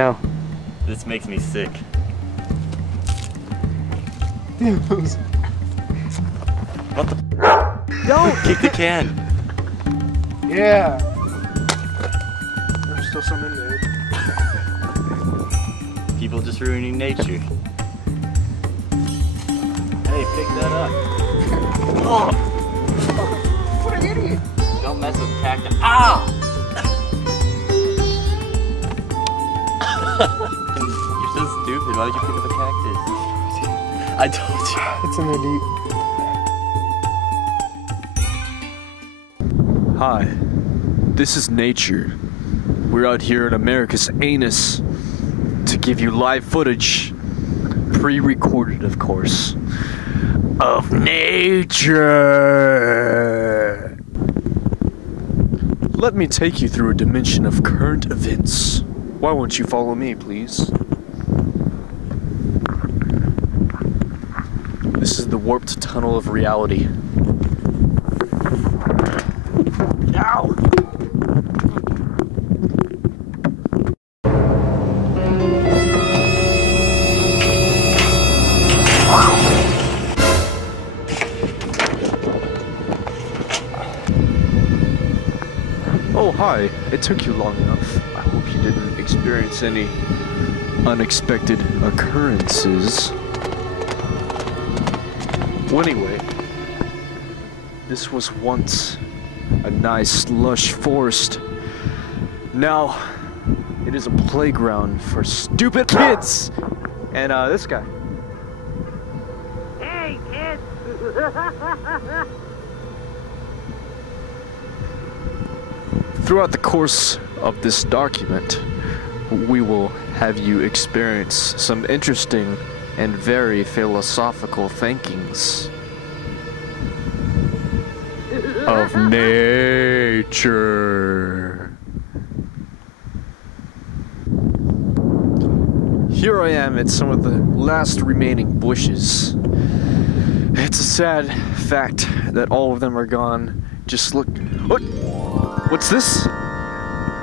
No. This makes me sick. What the? Don't kick the can. Yeah. There's still some in there. People just ruining nature. Hey, pick that up. Oh. What an idiot. Don't mess with cactus. Ah! You're so stupid. Why would you pick up a cactus? I told you. It's in there deep. Hi, this is nature. We're out here in America's anus to give you live footage, pre-recorded of course, of nature. Let me take you through a dimension of current events. Why won't you follow me, please? This is the warped tunnel of reality. Ow! Oh, hi. It took you long enough. I hope you didn't experience any unexpected occurrences. Well, anyway, this was once a nice lush forest. Now it is a playground for stupid kids. And this guy. Hey, kids. Throughout the course of this document, we will have you experience some interesting and very philosophical thinkings of nature. Here I am at some of the last remaining bushes. It's a sad fact that all of them are gone. Just look. What? What's this?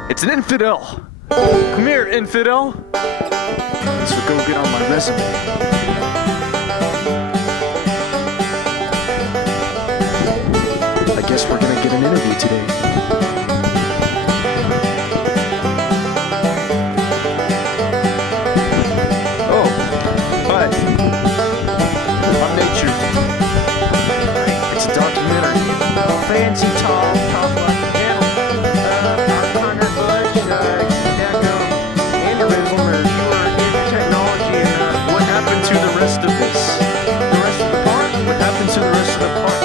It's an infidel! Come here, infidel! This will go get on my resume. I guess we're gonna get an interview today. Oh, hi. I'm Nature. It's a documentary. Fancy top like panel. Hunter Bush, aneurysm, or you were into technology, and What happened to the rest of this? the rest of the part? What happened to the rest of the park?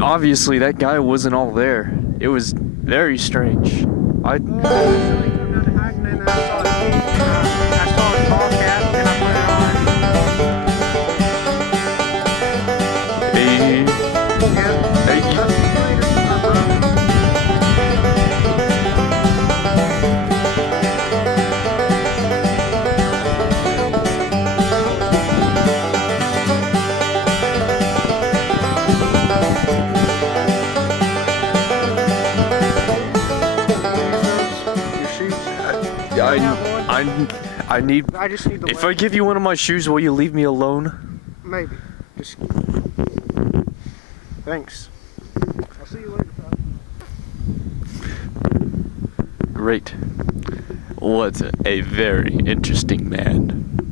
Obviously, that guy wasn't all there. It was very strange. I come down to hiking, and I saw a podcast, and I put it on. Hey, Yeah. hey, I need. I just need the If I give you one of my shoes, will you leave me alone? Maybe. Just. Thanks. I'll see you later, pal. Great. What a very interesting man.